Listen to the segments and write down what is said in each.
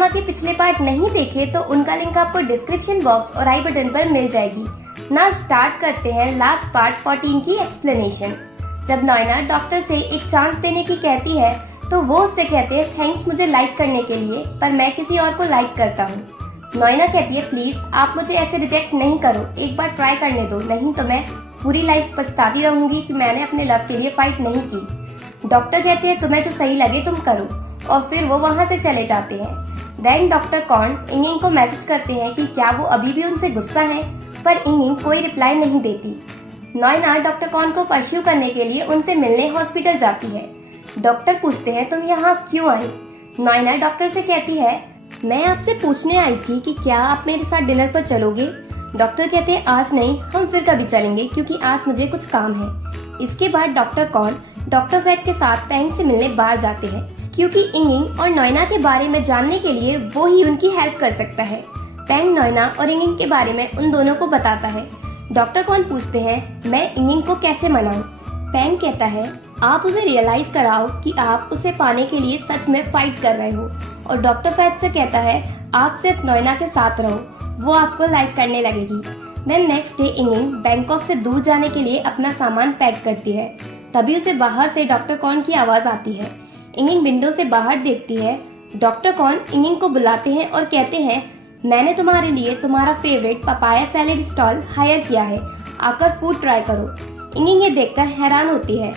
Drama के पिछले part नहीं देखे तो उनका लिंक आपको डिस्क्रिप्शन बॉक्स और आई बटन पर मिल जाएगी। ना स्टार्ट करते हैं लास्ट पार्ट 14 की एक्सप्लेनेशन। जब नॉयना डॉक्टर से एक चांस देने की कहती है तो वो उससे कहते हैं थैंक्स मुझे लाइक करने के लिए, पर मैं किसी और को लाइक करता हूँ। नॉयना कहती है प्लीज आप मुझे ऐसे रिजेक्ट नहीं करो, एक बार ट्राई करने दो, नहीं तो मैं पूरी लाइफ पछताती रहूंगी कि मैंने अपने लव के लिए फाइट नहीं की। डॉक्टर कहते हैं तुम्हें जो सही लगे तुम करो, और फिर वो वहाँ से चले जाते हैं। देन डॉक्टर कॉर्न इंगिंग को मैसेज करते हैं कि क्या वो अभी भी उनसे गुस्सा है, पर इंगिंग कोई रिप्लाई नहीं देती। नॉयना डॉक्टर कॉर्न को परस्यू करने के लिए उनसे मिलने हॉस्पिटल जाती है। डॉक्टर पूछते हैं तुम यहाँ क्यों आई? नॉयना डॉक्टर से कहती है मैं आपसे पूछने आई थी कि क्या आप मेरे साथ डिनर पर चलोगे? डॉक्टर कहते हैं आज नहीं, हम फिर कभी चलेंगे क्योंकि आज मुझे कुछ काम है। इसके बाद डॉक्टर कॉर्न डॉक्टर फैट के साथ पेंग से मिलने बाहर जाते हैं क्योंकि इंगिंग और नॉयना के बारे में जानने के लिए वो ही उनकी हेल्प कर सकता है। पेंग नॉयना और इंगिंग के बारे में उन दोनों को बताता है। डॉक्टर कॉर्न पूछते हैं मैं इंगिंग को कैसे मनाऊं? पेंग कहता है आप उसे रियलाइज कराओ कि आप उसे पाने के लिए सच में फाइट कर रहे हो, और डॉक्टर फैट से कहता है आप सिर्फ नॉयना के साथ रहो, वो आपको लाइक करने लगेगी। देन नेक्स्ट डे इंगिंग बैंकॉक से दूर जाने के लिए अपना सामान पैक करती है। तभी उसे बाहर से डॉक्टर कॉर्न की आवाज आती है। इंगिंग विंडो से बाहर देखती है। डॉक्टर कॉर्न इंगिंग को बुलाते हैं और कहते हैं मैंने तुम्हारे लिए तुम्हारा favourite papaya salad stall hire किया है, आकर फूड ट्राई करो। इंगिंग ये देखकर हैरान होती है।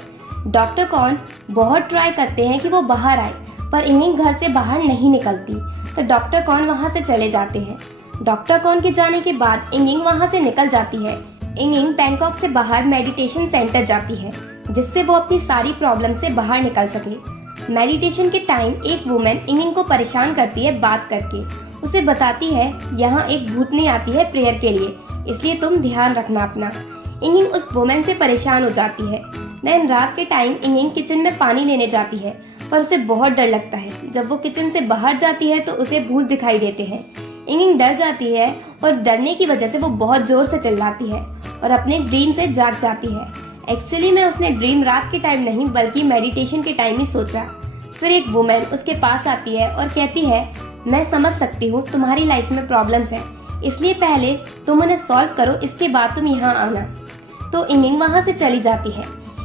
डॉक्टर कॉर्न बहुत ट्राई करते हैं कि वो बाहर आए, पर इंगिंग घर से बाहर नहीं निकलती, तो डॉक्टर कॉर्न वहाँ से चले जाते हैं। डॉक्टर कॉर्न के जाने के बाद इंगिंग वहाँ से निकल जाती है। इंगिंग बैंकॉक से बाहर मेडिटेशन सेंटर जाती है जिससे वो अपनी सारी प्रॉब्लम से बाहर निकल सके। मेडिटेशन के टाइम एक वुमेन इंगिंग को परेशान करती है बात करके। उसे बताती है यहाँ एक भूतनी आती है प्रेयर के लिए, इसलिए तुम ध्यान रखना अपना। इंगिंग उस वुमेन से परेशान हो जाती है। देन रात के टाइम इंगिंग किचन में पानी लेने जाती है, पर उसे बहुत डर लगता है। जब वो किचन से बाहर जाती है तो उसे भूत दिखाई देते हैं। इंगिंग डर जाती है और डरने की वजह से वो बहुत जोर से चिल्लाती है और अपने ड्रीम से जाग जाती है। एक्चुअली में उसने ड्रीम रात के टाइम नहीं बल्कि मेडिटेशन के टाइम ही सोचा। फिर एक वुमेन उसके पास आती है और कहती है मैं समझ सकती हूँ तुम्हारी लाइफ में प्रॉब्लम्स हैं, इसलिए पहले तुम उन्हें सॉल्व करो, इसके बाद तुम यहाँ आना। तो इंगिंग वहाँ से चली जाती है।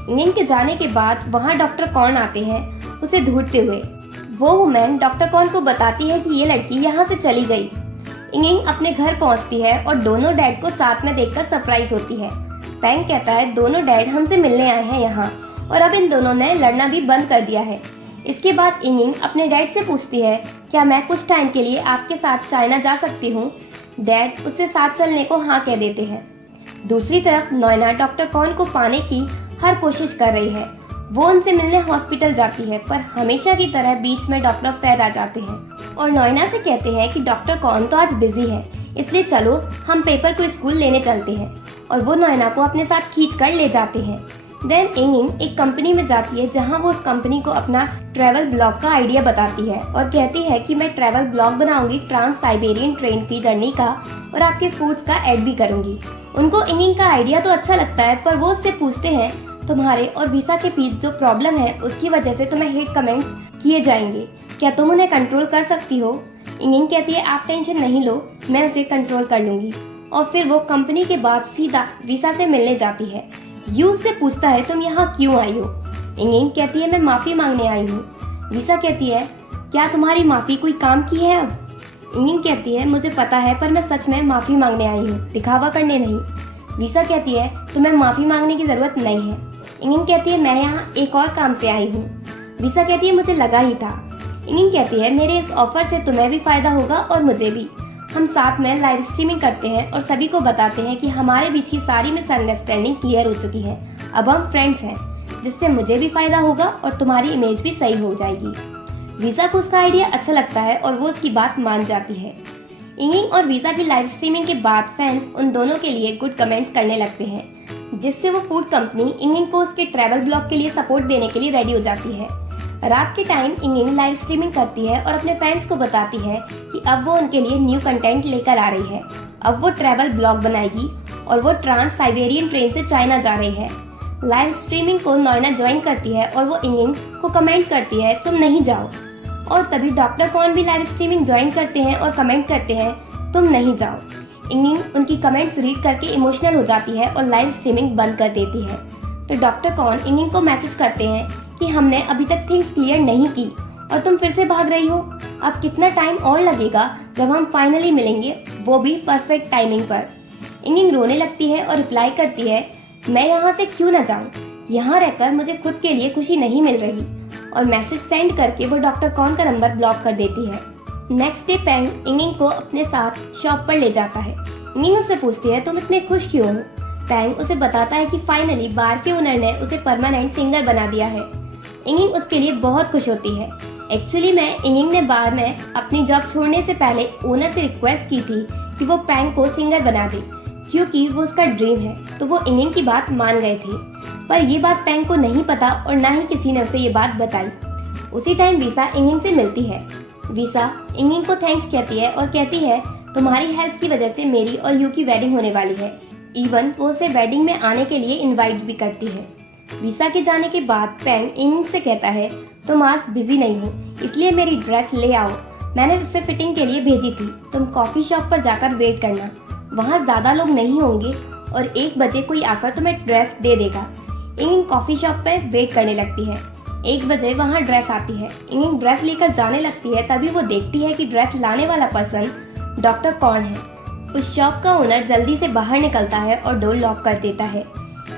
इंगिंग के जाने के बाद वहाँ डॉक्टर कॉर्न आते हैं उसे ढूंढते हुए। वो वुमेन डॉक्टर कॉर्न को बताती है कि ये लड़की यहाँ से चली गई। इंगिंग अपने घर पहुँचती है और दोनों डैड को साथ में देखकर सरप्राइज होती है। पेंग कहता है दोनों डैड हमसे मिलने आए हैं यहाँ, और अब इन दोनों ने लड़ना भी बंद कर दिया है। इसके बाद इंगिंग अपने डैड से पूछती है क्या मैं कुछ टाइम के लिए आपके साथ चाइना जा सकती हूँ? डैड उससे साथ चलने को हाँ कह देते हैं। दूसरी तरफ नॉयना डॉक्टर कॉर्न को पाने की हर कोशिश कर रही है। वो उनसे मिलने हॉस्पिटल जाती है, पर हमेशा की तरह बीच में डॉक्टर फैद आ जाते हैं और नॉयना से कहते हैं कि डॉक्टर कॉर्न तो आज बिजी है, इसलिए चलो हम पेपर को स्कूल लेने चलते हैं, और वो नॉयना को अपने साथ खींच कर ले जाते हैं। देन इंगिंग एक कंपनी में जाती है जहां वो उस कंपनी को अपना ट्रैवल ब्लॉग का आइडिया बताती है और कहती है कि मैं ट्रैवल ब्लॉग बनाऊंगी ट्रांस साइबेरियन ट्रेन की जर्नी का, और आपके फूड्स का ऐड भी करूंगी। उनको इंगिंग का आइडिया तो अच्छा लगता है, पर वो उससे पूछते हैं तुम्हारे और वीसा के बीच जो प्रॉब्लम है उसकी वजह से तुम्हें हेट कमेंट्स किए जाएंगे, क्या तुम उन्हें कंट्रोल कर सकती हो? इंगिंग कहती है आप टेंशन नहीं लो, मैं उसे कंट्रोल कर लूंगी। और फिर वो कंपनी के बाद सीधा वीसा से मिलने जाती है। यू उससे पूछता है तुम यहाँ क्यों आई हो? इंगिंग कहती है मैं माफी मांगने आई हूँ। वीसा कहती है क्या तुम्हारी माफी कोई काम की है अब? इंगिंग कहती है मुझे पता है, पर मैं सच में माफी मांगने आई हूँ, दिखावा करने नहीं। वीसा कहती है तुम्हें माफी मांगने की जरूरत नहीं है। इंगिंग कहती है मैं यहाँ एक और काम से आई हूँ। वीसा कहती है मुझे लगा ही था। इंगिंग कहती है मेरे इस ऑफर से तुम्हें भी फायदा होगा और मुझे भी। हम साथ में लाइव स्ट्रीमिंग करते हैं और सभी को बताते हैं कि हमारे बीच की सारी मिसअंडरस्टैंडिंग क्लियर हो चुकी है, अब हम फ्रेंड्स हैं, जिससे मुझे भी फायदा होगा और तुम्हारी इमेज भी सही हो जाएगी। वीसा को उसका आइडिया अच्छा लगता है और वो उसकी बात मान जाती है। इंगिंग और वीसा की लाइव स्ट्रीमिंग के बाद फैंस उन दोनों के लिए गुड कमेंट्स करने लगते हैं, जिससे वो फूड कंपनी इंगिंग को उसके ट्रैवल ब्लॉग के लिए सपोर्ट देने के लिए रेडी हो जाती है। रात के टाइम इंगिंग लाइव स्ट्रीमिंग करती है और अपने फैंस को बताती है कि अब वो उनके लिए न्यू कंटेंट लेकर आ रही है। अब वो ट्रैवल ब्लॉग बनाएगी और वो ट्रांस साइबेरियन ट्रेन से चाइना जा रही है। लाइव स्ट्रीमिंग को नॉयना ज्वाइन करती है और वो इंगिंग को कमेंट करती है तुम नहीं जाओ, और तभी डॉक्टर कॉन भी लाइव स्ट्रीमिंग ज्वाइन करते हैं और कमेंट करते हैं, तुम नहीं जाओ। इंगिंग उनकी कमेंट्स रीड करके इमोशनल हो जाती है और लाइव स्ट्रीमिंग बंद कर देती है। तो डॉक्टर कॉन इंगिंग को मैसेज करते हैं कि हमने अभी तक थिंग्स क्लियर नहीं की और तुम फिर से भाग रही हो। अब कितना टाइम और लगेगा जब हम फाइनली मिलेंगे, वो भी परफेक्ट टाइमिंग पर। इंगिंग रोने लगती है और रिप्लाई करती है, मैं यहाँ से क्यों न जाऊँ, यहाँ रहकर मुझे खुद के लिए खुशी नहीं मिल रही। और मैसेज सेंड करके वो डॉक्टर कॉन का नंबर ब्लॉक कर देती है। नेक्स्ट डे पैंग इंगिंग को अपने साथ शॉप पर ले जाता है। इंगिंग उससे पूछती है, तुम इतने खुश क्यों हो। पैंग उसे बताता है कि फाइनली बार के ओनर ने उसे परमानेंट सिंगर बना दिया है। इंगिंग उसके लिए बहुत खुश होती है। एक्चुअली इंगिंग ने बार में अपनी जॉब छोड़ने से पहले ओनर से रिक्वेस्ट की थी कि वो पैंग को सिंगर बना दे, क्योंकि वो उसका ड्रीम है। तो वो इंगिंग की बात मान गए थे, पर ये बात पैंग को नहीं पता और ना ही किसी ने उसे ये बात बताई। उसी टाइम वीसा इंगिंग से मिलती है। वीसा इंगिंग को थैंक्स कहती है और कहती है, तुम्हारी हेल्प की वजह से मेरी और यू की वेडिंग होने वाली है। इवन वो उसे वेडिंग में आने के लिए इनवाइट भी करती है। वीसा के जाने के बाद पैंग इंगिंग से कहता है, तुम आज बिजी नहीं हो, इसलिए मेरी ड्रेस ले आओ, मैंने उसे फिटिंग के लिए भेजी थी। तुम कॉफी शॉप पर जाकर वेट करना, वहाँ ज्यादा लोग नहीं होंगे और 1 बजे कोई आकर तुम्हें ड्रेस दे देगा। इंगिंग कॉफी शॉप पर वेट करने लगती है। 1 बजे वहाँ ड्रेस आती है। इंगिंग ड्रेस लेकर जाने लगती है, तभी वो देखती है कि ड्रेस लाने वाला पर्सन डॉक्टर कॉन है। उस शॉप का ओनर जल्दी से बाहर निकलता है और डोर लॉक कर देता है।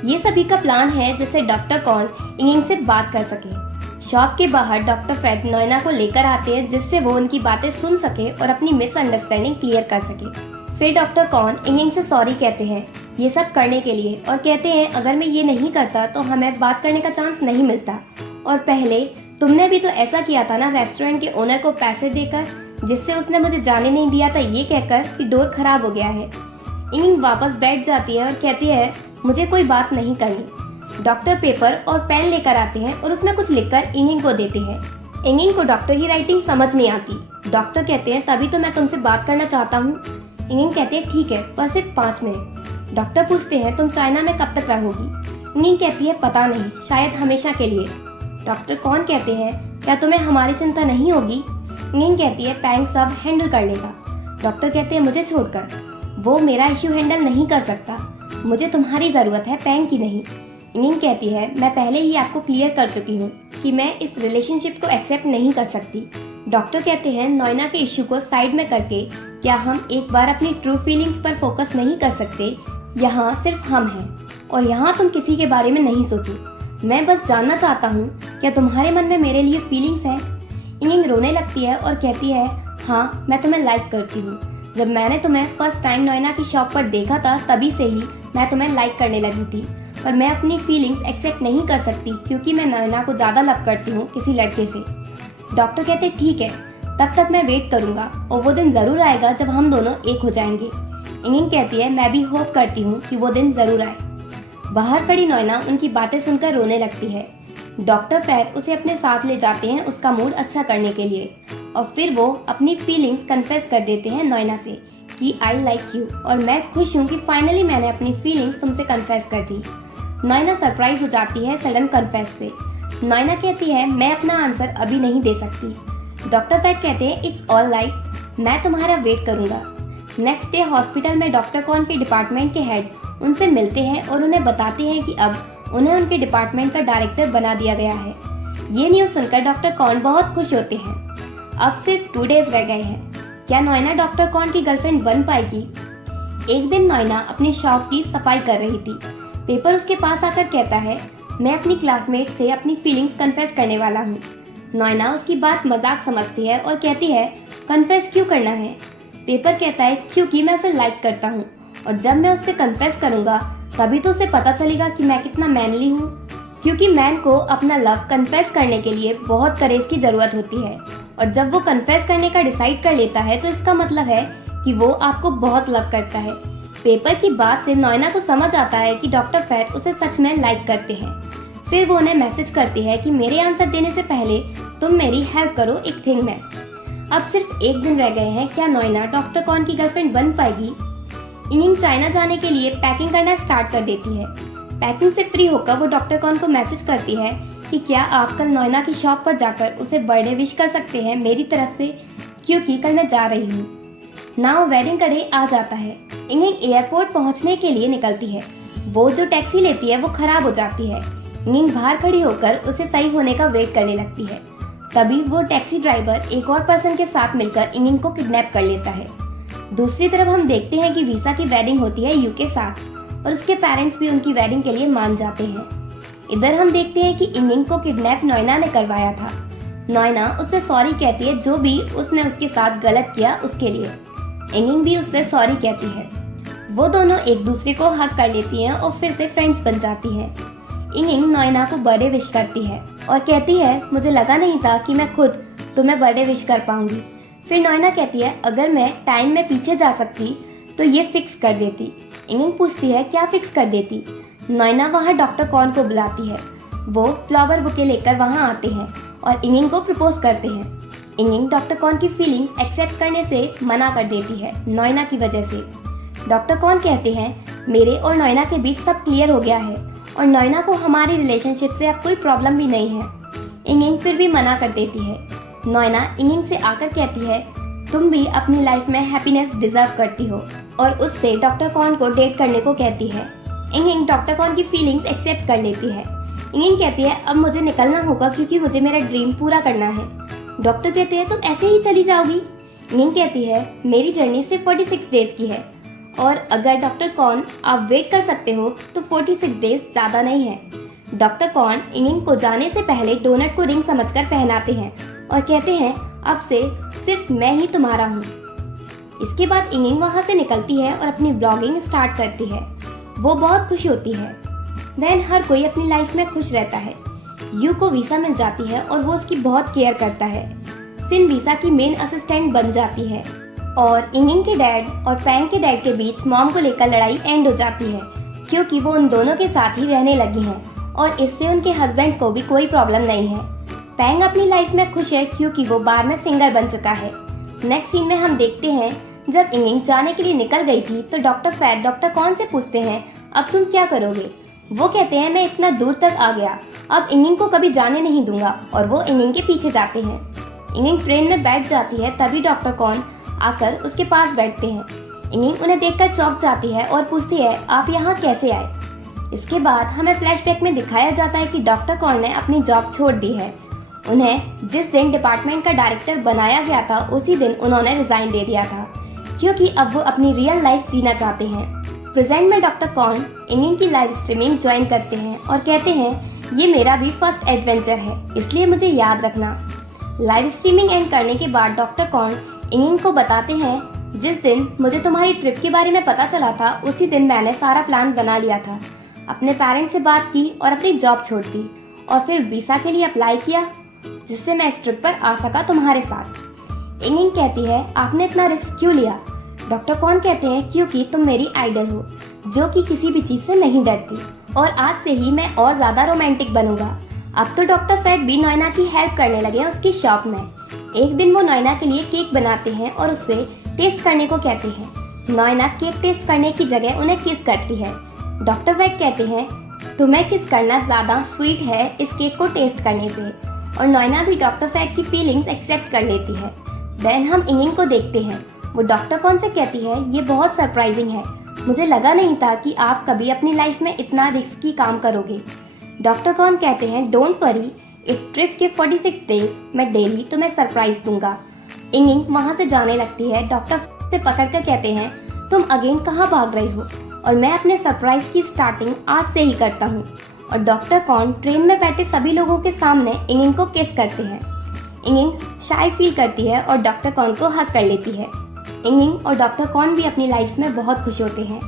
ये सभी का प्लान है जिससे डॉक्टर कॉन इंगिंग से बात कर सके। शॉप के बाहर डॉक्टर फैट नोएना को लेकर आते हैं, जिससे वो उनकी बातें सुन सके और अपनी मिसअंडरस्टैंडिंग क्लियर कर सके। फिर डॉक्टर कॉन इंगिंग से सॉरी कहते हैं ये सब करने के लिए और कहते हैं, अगर मैं ये नहीं करता तो हमें बात करने का चांस नहीं मिलता। और पहले तुमने भी तो ऐसा किया था ना रेस्टोरेंट के ओनर को पैसे देकर, जिससे उसने मुझे जाने नहीं दिया था ये कहकर कि डोर खराब हो गया है। इंगिंग वापस बैठ जाती है और कहती है, मुझे कोई बात नहीं करनी। डॉक्टर पेपर और पेन लेकर आते हैं और उसमें कुछ लिखकर इंगिंग को देते हैं। इंगिंग को डॉक्टर की राइटिंग समझ नहीं आती। डॉक्टर कहते हैं, तभी तो मैं तुमसे बात करना चाहता हूँ। इंगिंग कहते हैं, ठीक है, पर सिर्फ 5 मिनट। डॉक्टर पूछते हैं, तुम चाइना में कब तक रहोगी। इंगिंग कहती है, पता नहीं, शायद हमेशा के लिए। डॉक्टर कॉन कहते हैं, क्या तुम्हें हमारी चिंता नहीं होगी। इंगिंग कहती है, पैंग सब हैंडल कर लेगा। डॉक्टर कहते हैं, मुझे छोड़कर वो मेरा इश्यू हैंडल नहीं कर सकता, मुझे तुम्हारी जरूरत है, पैंग की नहीं। इंगिंग कहती है, मैं पहले ही आपको क्लियर कर चुकी हूँ कि मैं इस रिलेशनशिप को एक्सेप्ट नहीं कर सकती। डॉक्टर कहते हैं, नोएना के इश्यू को साइड में करके क्या हम एक बार अपनी ट्रू फीलिंग्स पर फोकस नहीं कर सकते। यहाँ सिर्फ हम हैं और यहाँ तुम किसी के बारे में नहीं सोचो। मैं बस जानना चाहता हूँ, क्या तुम्हारे मन में मेरे लिए फीलिंग्स हैं। इंगिंग रोने लगती है और कहती है, हाँ, मैं तुम्हें लाइक करती हूँ। जब मैंने तुम्हें फर्स्ट टाइम नोएना की शॉप पर देखा था, तभी से ही मैं तुम्हें लाइक करने लगी थी, पर मैं अपनी फीलिंग्स एक्सेप्ट नहीं कर सकती क्योंकि मैं नोएना को ज़्यादा लव करती हूँ किसी लड़के से। डॉक्टर कहते, ठीक है, तब तक मैं वेट करूँगा और वो दिन ज़रूर आएगा जब हम दोनों एक हो जाएंगे। इंगिंग कहती है, मैं भी होप करती हूँ कि वो दिन ज़रूर आए। बाहर खड़ी नोएना उनकी बातें सुनकर रोने लगती है। डॉक्टर फैट उसे अपने साथ ले जाते हैं उसका मूड अच्छा करने के लिए और फिर वो अपनी फीलिंग्स कन्फेस कर देते हैं नोएना से कि आई लाइक यू और मैं खुश हूँ कि फाइनली मैंने अपनी फीलिंग्स तुमसे कन्फेस कर दी। नोएना सरप्राइज हो जाती है सडन कन्फेस से। नोएना कहती है, मैं अपना आंसर अभी नहीं दे सकती। डॉक्टर फैट कहते हैं, इट्स ऑल राइट, मैं तुम्हारा वेट करूंगा। नेक्स्ट डे हॉस्पिटल में डॉक्टर कॉन के डिपार्टमेंट के हेड उनसे मिलते हैं और उन्हें बताते हैं कि अब उन्हें उनके डिपार्टमेंट का डायरेक्टर बना दिया गया है। ये न्यूज़ सुनकर डॉक्टर कॉन बहुत खुश होते हैं। अब सिर्फ 2 डेज रह गए हैं। क्या नोएना डॉक्टर कॉन की गर्लफ्रेंड बन पाएगी। एक दिन नोएना अपनी शॉप की सफाई कर रही थी। पेपर उसके पास आकर कहता है, मैं अपनी क्लासमेट से अपनी फीलिंग्स कन्फेस करने वाला हूँ। नोएना उसकी बात मजाक समझती है और कहती है, कन्फेस क्यों करना है। पेपर कहता है, क्योंकि मैं उसे लाइक करता हूँ और जब मैं उससे कन्फेस करूँगा तभी तो उसे पता चलेगा कि मैं कितना मैनली हूँ, क्योंकि मैन को अपना लव कन्फेस करने के लिए बहुत करेज की ज़रूरत होती है और जब वो कन्फेस करने का डिसाइड कर लेता है तो इसका मतलब है कि वो आपको बहुत लव करता है। पेपर की बात से नोएना को समझ आता है कि डॉक्टर फैट उसे सच में लाइक करते हैं। फिर वो उन्हें मैसेज करती है कि मेरे आंसर देने से पहले तुम मेरी हेल्प करो एक थिंग में। अब सिर्फ 1 दिन रह गए हैं। क्या नोएना डॉक्टर कॉन की गर्लफ्रेंड बन पाएगी। इंगिंग चाइना जाने के लिए पैकिंग करना स्टार्ट कर देती है। पैकिंग से फ्री होकर वो डॉक्टर कॉन को मैसेज करती है कि क्या आप कल नोएना की शॉप पर जाकर उसे बर्थडे विश कर सकते हैं मेरी तरफ से, क्योंकि कल मैं जा रही हूँ। नाउ वेडिंग का डे आ जाता है। इंगिंग एयरपोर्ट पहुँचने के लिए निकलती है। वो जो टैक्सी लेती है वो खराब हो जाती है। इंगिंग बाहर खड़ी होकर उसे सही होने का वेट करने लगती है। तभी वो टैक्सी ड्राइवर एक और पर्सन के साथ मिलकर इंगिंग को किडनैप कर लेता है। दूसरी तरफ हम देखते हैं कि वीसा की वेडिंग होती है यू के साथ और उसके पेरेंट्स भी उनकी वेडिंग के लिए मान जाते हैं। इधर हम देखते हैं कि इंगिंग को किडनैप नोएना ने करवाया था। नोएना उससे सॉरी कहती है जो भी उसने उसके साथ गलत किया उसके लिए। इंगिंग भी उससे सॉरी कहती है। वो दोनों एक दूसरे को हग कर लेती हैं और फिर से फ्रेंड्स बन जाती हैं। इंगिंग नोएना को बर्थडे विश करती है और कहती है मुझे लगा नहीं था कि मैं खुद तुम्हें बर्थडे विश कर पाऊंगी। फिर नोएना कहती है अगर मैं टाइम में पीछे जा सकती तो ये फिक्स कर देती। इंगिंग पूछती है क्या फिक्स कर देती। नोएना वहाँ डॉक्टर कॉन को बुलाती है। वो फ्लावर बुके लेकर वहाँ आते हैं और इंगिंग को प्रपोज करते हैं। इंगिंग डॉक्टर कॉन की फीलिंग्स एक्सेप्ट करने से मना कर देती है नोएना की वजह से। डॉक्टर कॉन कहते हैं मेरे और नोएना के बीच सब क्लियर हो गया है और नोएना को हमारी रिलेशनशिप से अब कोई प्रॉब्लम भी नहीं है। इंगिंग फिर भी मना कर देती है। नोएना इंगिंग से आकर कहती है तुम भी अपनी लाइफ में हैप्पीनेस डिजर्व करती हो और उससे डॉक्टर कॉन को डेट करने को कहती है। इंगिंग डॉक्टर कॉन की फीलिंग्स एक्सेप्ट कर लेती है। इंगिंग कहती है अब मुझे निकलना होगा क्योंकि मुझे मेरा ड्रीम पूरा करना है। डॉक्टर कहते हैं तुम ऐसे ही चली जाओगी। इंगिंग कहती है मेरी जर्नी सिर्फ 46 डेज की है और अगर डॉक्टर कॉन आप वेट कर सकते हो तो 46 डेज ज़्यादा नहीं है। डॉक्टर कॉन इंगिंग को जाने से पहले डोनट को रिंग समझकर पहनाते हैं और कहते हैं अब से सिर्फ मैं ही तुम्हारा हूँ। इसके बाद इंगिंग वहाँ से निकलती है और अपनी ब्लॉगिंग स्टार्ट करती है। वो बहुत खुश होती है। देन हर कोई अपनी लाइफ में खुश रहता है। यू को वीसा मिल जाती है और वो उसकी बहुत केयर करता है। सिन वीसा की मेन असिस्टेंट बन जाती है और इंगिंग के डैड और पैंग के डैड के बीच मॉम को लेकर लड़ाई एंड हो जाती है क्योंकि वो उन दोनों के साथ ही रहने लगी हैं और इससे उनके हस्बैंड को भी कोई प्रॉब्लम नहीं है। पैंग अपनी लाइफ में खुश है क्योंकि वो बार में सिंगर बन चुका है। नेक्स्ट सीन में हम देखते हैं जब इंगिंग जाने के लिए निकल गई थी तो डॉक्टर फैट डॉक्टर कॉन से पूछते हैं अब तुम क्या करोगे। वो कहते हैं मैं इतना दूर तक आ गया अब इंगिंग को कभी जाने नहीं दूंगा और वो इंगिंग के पीछे जाते हैं। इंगिंग ट्रेन में बैठ जाती है तभी डॉक्टर कॉन आकर उसके पास बैठते हैं। इंगिंग उन्हें देखकर चौंक जाती है और पूछती है आप यहाँ कैसे आए। इसके बाद हमें फ्लैशबैक में दिखाया जाता है कि डॉक्टर कॉन ने अपनी जॉब छोड़ दी है। उन्हें जिस दिन डिपार्टमेंट का डायरेक्टर बनाया गया था उसी दिन उन्होंने रिजाइन दे दिया था क्योंकि अब वो अपनी रियल लाइफ जीना चाहते हैं। प्रेजेंट में डॉक्टर कॉन इंगिंग की लाइव स्ट्रीमिंग ज्वाइन करते हैं और कहते हैं ये मेरा भी फर्स्ट एडवेंचर है इसलिए मुझे याद रखना। लाइव स्ट्रीमिंग एंड करने के बाद डॉक्टर कॉन इंगिंग को बताते हैं जिस दिन मुझे तुम्हारी ट्रिप के बारे में पता चला था उसी दिन मैंने सारा प्लान बना लिया था। अपने पेरेंट्स से बात की और अपनी जॉब छोड़ दी और फिर वीसा के लिए अप्लाई किया जिससे मैं इस ट्रिप पर आ सका तुम्हारे साथ। इंगिंग कहती है आपने इतना रिस्क क्यों लिया। डॉक्टर कॉन कहते हैं क्योंकि तुम मेरी आइडल हो जो कि किसी भी चीज से नहीं डरती और आज से ही मैं और ज्यादा रोमांटिक बनूंगा। अब तो डॉक्टर फैट भी नोएना की हेल्प करने लगे हैं उसकी शॉप में। एक दिन वो नोएना के लिए केक बनाते हैं और उससे टेस्ट करने को कहते हैं। नोएना केक टेस्ट करने की जगह उन्हें किस करती है। डॉक्टर फैट कहते हैं तुम्हें किस करना ज्यादा स्वीट है इस केक को टेस्ट करने से और नोएना भी डॉक्टर फैट की फीलिंग्स एक्सेप्ट कर लेती है। देन हम इंगिंग को देखते हैं। वो डॉक्टर कॉन से कहती है ये बहुत सरप्राइजिंग है मुझे लगा नहीं था कि आप कभी अपनी लाइफ में इतना रिस्की काम करोगे। डॉक्टर कॉन कहते हैं डोंट वरी इस ट्रिप के 46 डेज मैं डेली तुम्हें सरप्राइज दूंगा। इंगिंग वहाँ से जाने लगती है। डॉक्टर से पकड़कर कहते हैं तुम अगेन कहाँ भाग रही हो और मैं अपने सरप्राइज की स्टार्टिंग आज से ही करता हूँ। और डॉक्टर कॉन ट्रेन में बैठे सभी लोगों के सामने इंगिंग को किस करते हैं। इंगिंग शाय फील करती है और डॉक्टर कॉन को हक कर लेती है। इंगिंग और डॉक्टर कॉन भी अपनी लाइफ में बहुत खुश होते हैं।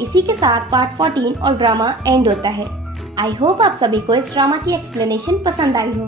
इसी के साथ पार्ट 14 और ड्रामा एंड होता है। आई होप आप सभी को इस ड्रामा की एक्सप्लेनेशन पसंद आई हो।